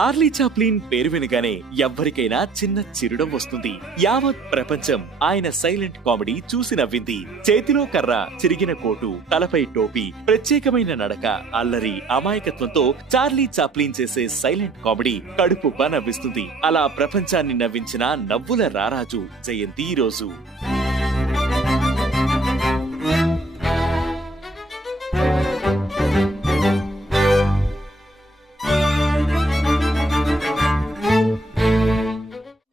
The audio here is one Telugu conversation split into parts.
చార్లీ చాప్లిన్ పేరు వినగానే ఎవ్వరికైనా చిన్న చిరుడం వస్తుంది. యావత్ ప్రపంచం ఆయన సైలెంట్ కామెడీ చూసి నవ్వింది. చేతిలో కర్ర, చిరిగిన కోటు, తలపై టోపీ, ప్రత్యేకమైన నడక, అల్లరి, అమాయకత్వంతో చార్లీ చాప్లిన్ చేసే సైలెంట్ కామెడీ కడుపుబ్బా నవ్విస్తుంది. అలా ప్రపంచాన్ని నవ్వించిన నవ్వుల రారాజు జయంతి ఈ రోజు.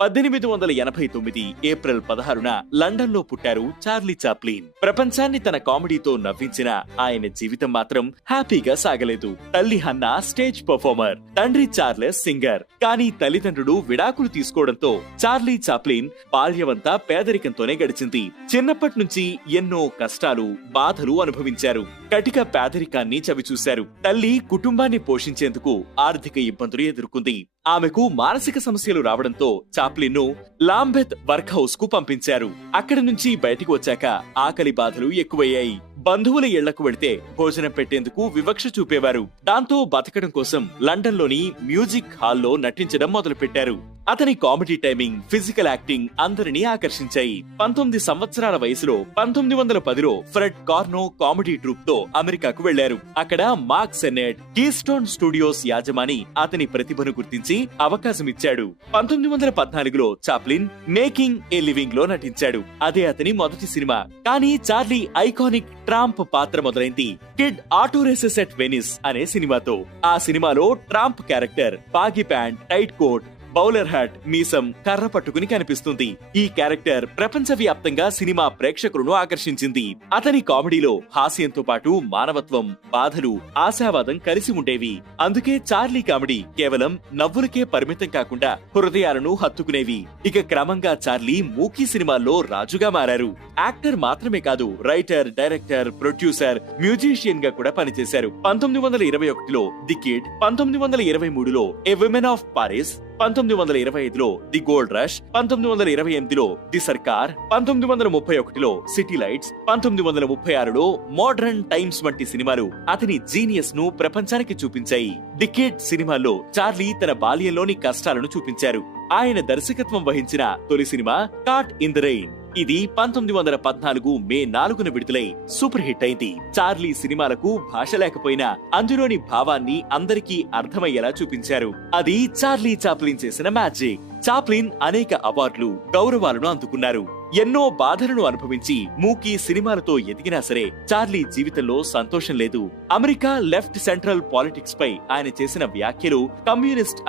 1889 ఏప్రిల్ 16న లండన్ లో పుట్టారు చార్లీ చాప్లిన్. ప్రపంచాన్ని తన కామెడీతో నవ్వించిన ఆయన జీవితం మాత్రం హ్యాపీగా సాగలేదు. తల్లి హన్నా స్టేజ్ పర్ఫార్మర్, తండ్రి చార్లెస్ సింగర్. కానీ తల్లిదండ్రులు విడాకులు తీసుకోవడంతో చార్లీ చాప్లిన్ బాల్యమంతా పేదరికంతోనే గడిచింది. చిన్నప్పటి నుంచి ఎన్నో కష్టాలు, బాధలు అనుభవించారు. కటిక పేదరికాన్ని చవిచూశారు. తల్లి కుటుంబాన్ని పోషించేందుకు ఆర్థిక ఇబ్బందులు ఎదుర్కొంది. ఆమెకు మానసిక సమస్యలు రావడంతో చాప్లిన్ ను లాంబెత్ వర్క్ హౌస్ కు పంపించారు. అక్కడి నుంచి బయటికి వచ్చాక ఆకలి బాధలు ఎక్కువయ్యాయి. బంధువుల ఇళ్లకు వెళితే భోజనం పెట్టేందుకు వివక్ష చూపేవారు. దాంతో బతకడం కోసం లండన్ లోని మ్యూజిక్ హాల్లో నటించడం మొదలుపెట్టారు. అతని కామెడీ టైమింగ్, ఫిజికల్ యాక్టింగ్ అందరినీ ఆకర్షించాయి. 19 సంవత్సరాల వయసులో 1910లో ఫ్రెడ్ కార్నో కామెడీ ట్రూప్ తో అమెరికాకు వెళ్లారు. అక్కడ మార్క్ సెన్నెట్, కీస్టోన్ స్టూడియోస్ యాజమాని అతని ప్రతిభను గుర్తించి అవకాశమిచ్చాడు. 1914లో చాప్లిన్ మేకింగ్ ఏ లివింగ్ లో నటించాడు. అదే అతని మొదటి సినిమా. కానీ చార్లీ ఐకానిక్ ట్రాంప్ పాత్ర మొదలైంది Kid Auto Races at Venice అనే సినిమాతో. ఆ సినిమాలో tramp character baggy pant, tight coat, bowler hat, మీసం, కర్ర పట్టుకుని కనిపిస్తుంది. ఈ క్యారెక్టర్ ప్రపంచవ్యాప్తంగా సినిమా ప్రేక్షకులను ఆకర్షించింది. అతని కామెడీలో హాస్యంతో పాటు మానవత్వం, బాధలు, ఆశావాదం కలిసి ఉండేవి. అందుకే చార్లీ కామెడీ కేవలం నవ్వులకే పరిమితం కాకుండా హృదయాలను హత్తుకునేవి. ఇక క్రమంగా చార్లీ మూకీ సినిమాల్లో రాజుగా మారారు. యాక్టర్ మాత్రమే కాదు, రైటర్, డైరెక్టర్, ప్రొడ్యూసర్, మ్యూజిషియన్ గా కూడా పనిచేశారు. 1921లో ది కిడ్, 1923లో ఏ విమెన్ ఆఫ్ పారిస్, 1925లో ది గోల్డ్ రష్, 1928లో ది సర్కార్, 1931లో సిటీ లైట్స్, 1936లో మోడర్న్ టైమ్స్ వంటి సినిమాలు అతని జీనియస్ ను ప్రపంచానికి చూపించాయి. ది కిడ్ సినిమాలో చార్లీ తన బాల్యంలోని కష్టాలను చూపించారు. ఆయన దర్శకత్వం వహించిన తొలి cinema caught in the rain. ఇది 1914 మే 4న విడుదలై సూపర్ హిట్ అయింది. చార్లీ సినిమాలకు భాష లేకపోయినా అందులోని భావాన్ని అందరికీ అర్థమయ్యేలా చూపించారు. అది చార్లీ చాప్లిన్ చేసిన మ్యాజిక్. చాప్లిన్ అనేక అవార్డులు, గౌరవాలను అందుకున్నారు. ఎన్నో బాధలను అనుభవించి మూకీ సినిమాలతో ఎదిగినా సరే చార్లీ జీవితంలో సంతోషం లేదు. అమెరికా లెఫ్ట్ సెంట్రల్ పాలిటిక్స్ పై ఆయన చేసిన వ్యాఖ్యలు కమ్యూనిస్ట్